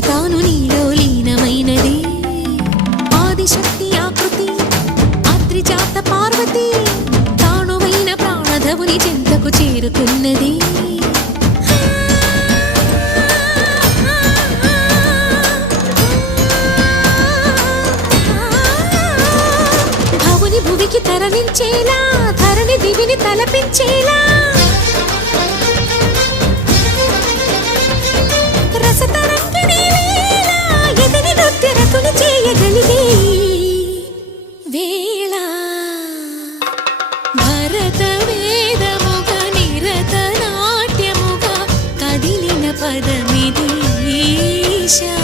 నుంచి తాను నీలో లీనమైనది ఆదిశక్తి ఆకృతి ఆద్రిజాత పార్వతి తానువైన ప్రాణధవుని చెంతకు చేరుతున్నది భవుని భువికి తరలించేలా ధరణి దివిని తలపించేలా రసతరంగిణి వేళ ఎదిని నృత్యరతులు చేయగలిగే వేళ భరత వేదముగ నిరత నాట్యముగా కదిలిన పదమిది ఈశా